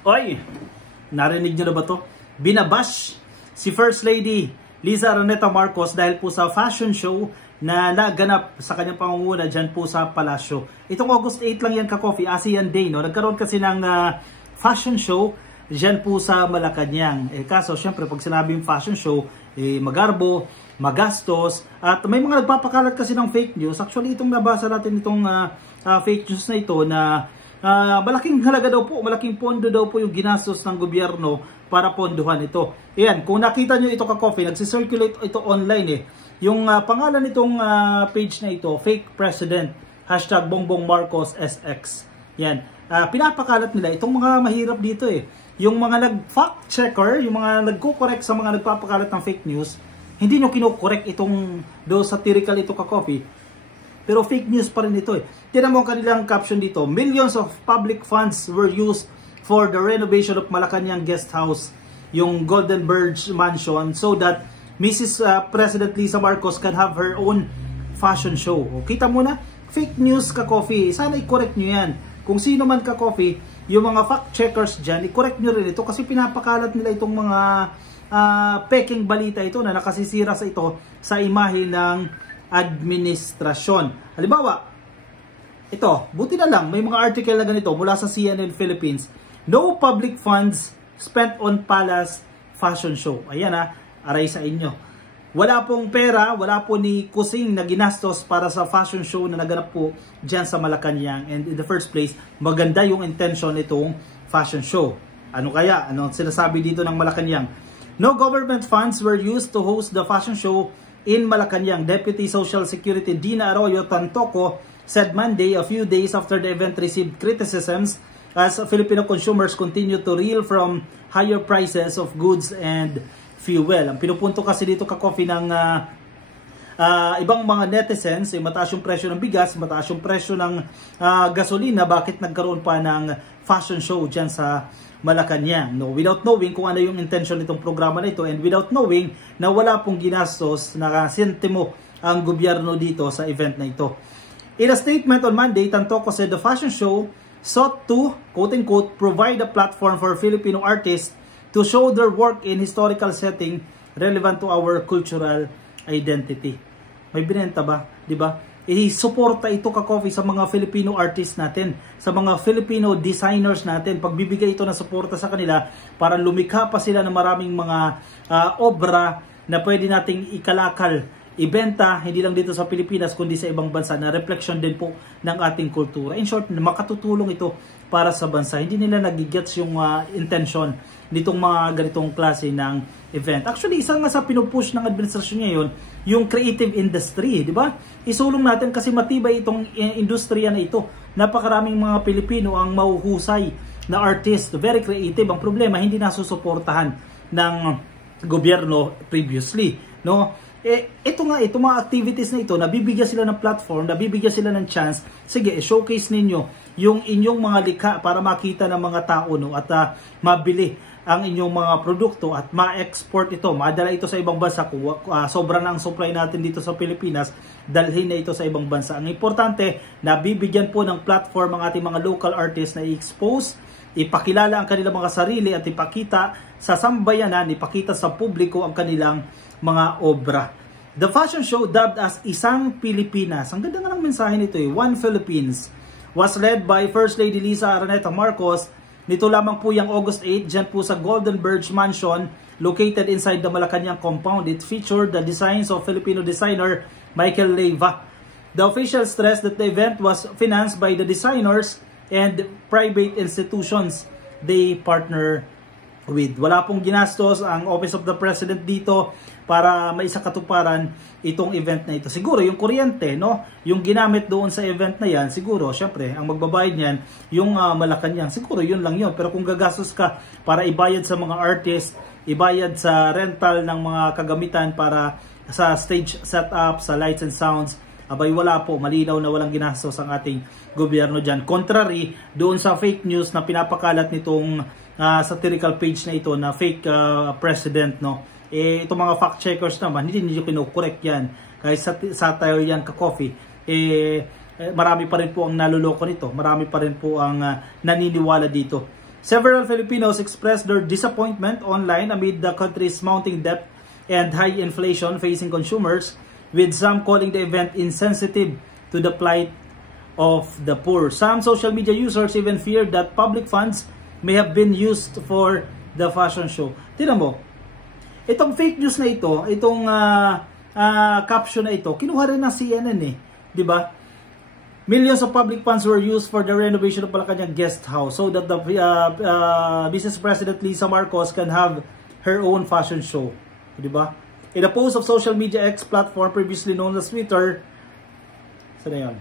Oy, narinig nyo na ba to? Binabash si First Lady Liza Araneta Marcos dahil po sa fashion show na naganap sa kanyang pangunguna dyan po sa Palasyo. Itong August 8 lang yan ka-coffee, ASEAN Day, no? Nagkaroon kasi ng fashion show dyan po sa Malacanang. Kaso, syempre, pag sinabing fashion show, magarbo, magastos, at may mga nagpapakalat kasi ng fake news. Actually, itong nabasa natin itong fake news na ito na malaking halaga daw po, malaking pondo daw po yung ginastos ng gobyerno para ponduhan ito. Ayan, kung nakita nyo ito ka-coffee, nagsisirculate ito online Yung pangalan nitong page na ito, Fake President, hashtag Bongbong Marcos SX. Yan, pinapakalat nila itong mga mahirap dito Yung mga nag-fact checker, yung mga nagko-correct sa mga nagpapakalat ng fake news, hindi nyo kino-correct itong do satirical ito ka-coffee. Pero fake news pa rin ito Tignan mo ang kanilang caption dito. Millions of public funds were used for the renovation of Malacanang Guest House, yung Golden Bird Mansion, so that Mrs. President Liza Marcos can have her own fashion show. Kita mo na, fake news ka-coffee. Sana i-correct nyo yan. Kung sino man ka-coffee, yung mga fact checkers dyan, i-correct nyo rin ito kasi pinapakalat nila itong mga peking balita ito na nakasisira sa ito sa imahe ng administrasyon. Halimbawa, ito, buti na lang, may mga article na ganito mula sa CNN Philippines. No public funds spent on Palace Fashion Show. Ayan aray sa inyo. Wala pong pera, wala po ni Kusing na ginastos para sa fashion show na naganap po dyan sa Malacanang. And in the first place, maganda yung intention nitong fashion show. Ano kaya? Ano sinasabi dito ng Malacanang? No government funds were used to host the fashion show in Malacanang. Deputy Social Security Dina Arroyo Tantoco said Monday, a few days after the event received criticisms as Filipino consumers continue to reel from higher prices of goods and fuel. Ang pinupunto kasi dito ka-coffee ng ibang mga netizens, mataas yung presyo ng bigas, mataas yung presyo ng gasolina, bakit nagkaroon pa ng fashion show dyan sa Malacanang? No, without knowing kung ano yung intention nitong programa na ito and without knowing na wala pong ginastos na sentimo ang gobyerno dito sa event na ito. In a statement on Monday, Tantoco said the fashion show sought to, quote-unquote, provide a platform for Filipino artists to show their work in historical setting relevant to our cultural identity. May binenta ba? Diba? I-suporta ito ka-coffee sa mga Filipino artists natin, sa mga Filipino designers natin. Pagbibigay ito ng suporta sa kanila para lumikha pa sila ng maraming mga obra na pwede nating ikalakal, ibenta, hindi lang dito sa Pilipinas kundi sa ibang bansa na reflection din po ng ating kultura. In short, makatutulong ito para sa bansa. Hindi nila nagigets yung intention nitong mga ganitong klase ng event. Actually, isa nga sa pinupush ng administrasyon ngayon, yung creative industry, di ba? Isulong natin kasi matibay itong industriya na ito. Napakaraming mga Pilipino ang mahuhusay na artist, very creative. Ang problema, hindi nasusuportahan ng gobyerno previously, no? Ito nga, itong mga activities na ito, nabibigyan sila ng platform, nabibigyan sila ng chance. Sige, showcase ninyo yung inyong mga likha para makita ng mga tao, no, at mabili ang inyong mga produkto at ma-export ito, madala ito sa ibang bansa. Sobra na ang supply natin dito sa Pilipinas, dalhin na ito sa ibang bansa. Ang importante, nabibigyan po ng platform ang ating mga local artists na i-expose, ipakilala ang kanilang mga sarili at ipakita sa sambayanan, ipakita sa publiko ang kanilang mga obra. The fashion show, dubbed as Isang Pilipinas, ang ganda nga ng mensahe nito One Philippines, was led by First Lady Liza Araneta Marcos. Nito lamang po yung August 8, dyan po sa Golden Bird Mansion, located inside the Malacanang compound. It featured the designs of Filipino designer Michael Leyva. The official stressed that the event was financed by the designers and private institutions they partner with. Wala pong ginastos ang Office of the President dito para maisakatuparan itong event na ito. Siguro yung kuryente, no, yung ginamit doon sa event na yan, siguro, syempre, ang magbabayad niyan, yung Malacanang, siguro yun lang yun. Pero kung gagastos ka para ibayad sa mga artist, ibayad sa rental ng mga kagamitan para sa stage setup, sa lights and sounds, abay wala po, malinaw na walang ginastos ang ating gobyerno dyan. Contrary doon sa fake news na pinapakalat nitong satirical page na ito na fake president, no. Itong mga fact checkers naman, hindi nyo kino-correct yan. Kahit satire yan ka-coffee, marami pa rin po ang naluloko nito. Marami pa rin po ang naniniwala dito. Several Filipinos expressed their disappointment online amid the country's mounting debt and high inflation facing consumers, with some calling the event insensitive to the plight of the poor. Some social media users even feared that public funds may have been used for the fashion show. Tingnan mo, itong fake news na ito, itong caption na ito, kinuha rin ng CNN eh, di ba? Millions of public funds were used for the renovation of Malacanang guest house so that the Vice President Lisa Marcos can have her own fashion show. Diba? In a post of social media X platform previously known as Twitter, saan na yun?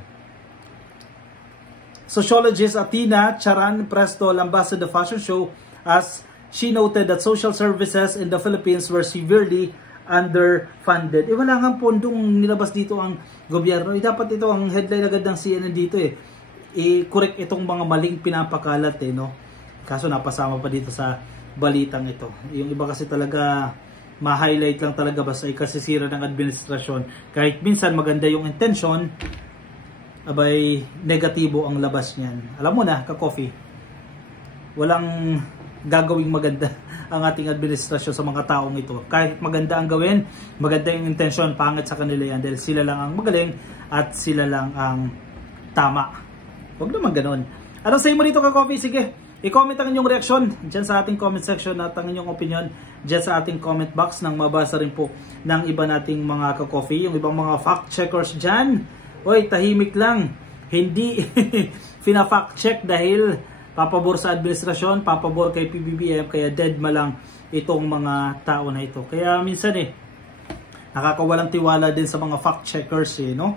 Sociologist Athena Charan Presto lambasted the fashion show as she noted that social services in the Philippines were severely underfunded. Wala nga pondong nilabas dito ang gobyerno. Dapat ito ang headline agad ng CNN dito eh. I-correct itong mga maling pinapakalat eh, no? Kaso napasama pa dito sa balitang ito. Yung iba kasi talaga ma-highlight lang talaga basta ikasisira ng administrasyon. Kahit minsan maganda yung intention, abay negatibo ang labas niyan. Alam mo na, ka-coffee, walang gagawing maganda ang ating administrasyon sa mga taong ito. Kahit maganda ang gawin, maganda yung intention, pangit sa kanila yan dahil sila lang ang magaling at sila lang ang tama. Huwag naman ganun. Anong say mo dito, ka-coffee? Sige, i-comment ang inyong reaksyon dyan sa ating comment section at ang inyong opinion dyan sa ating comment box nang mabasa rin po ng iba nating mga ka-coffee, yung ibang mga fact checkers dyan. Oy, tahimik lang. Hindi fina-fact check dahil papabor sa administrasyon, papabor kay PBBM, kaya dead ma lang itong mga tao na ito. Kaya minsan nakakawalang tiwala din sa mga fact checkers no?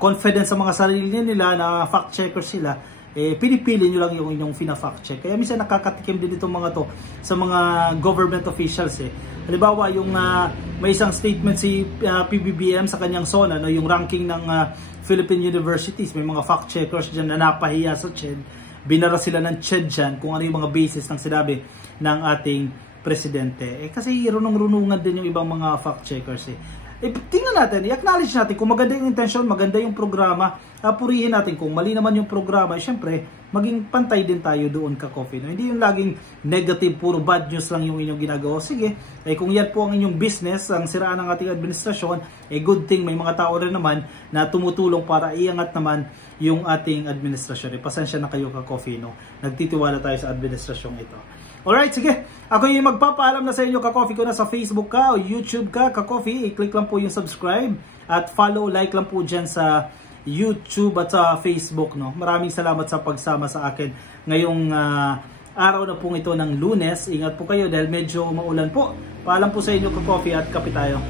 Confidence sa mga sarili nila na fact checkers sila, pinipili nyo lang yung inyong fina-fact check. Kaya minsan nakakatikim din itong mga to sa mga government officials Halimbawa, yung may isang statement si PBBM sa kanyang SONA, no? Yung ranking ng Philippine universities, may mga fact checkers dyan na napahiya sa CHED. Binara sila ng CHED dyan kung ano yung mga basis ng sinabi ng ating presidente. Kasi runong-runungan din yung ibang mga fact checkers tingnan natin, i-acknowledge natin kung maganda yung intention, maganda yung programa, purihin natin kung mali naman yung programa, syempre maging pantay din tayo doon, ka-coffee. No? Hindi yung laging negative, puro bad news lang yung inyong ginagawa. Sige, kung yan po ang inyong business, ang siraan ng ating administrasyon, good thing, may mga tao rin naman na tumutulong para iangat naman yung ating administrasyon. Pasensya na kayo, ka-coffee. No? Nagtitiwala tayo sa administrasyong ito. Alright, sige. Ako yung magpapaalam na sa inyo, ka-coffee, ko na sa Facebook ka o YouTube ka, ka-coffee. I-click lang po yung subscribe at follow, like lang po dyan sa YouTube at sa Facebook. No? Maraming salamat sa pagsama sa akin ngayong araw na pong ito ng Lunes. Ingat po kayo dahil medyo maulan po. Paalam po sa inyo, ka-coffee, at kape tayo.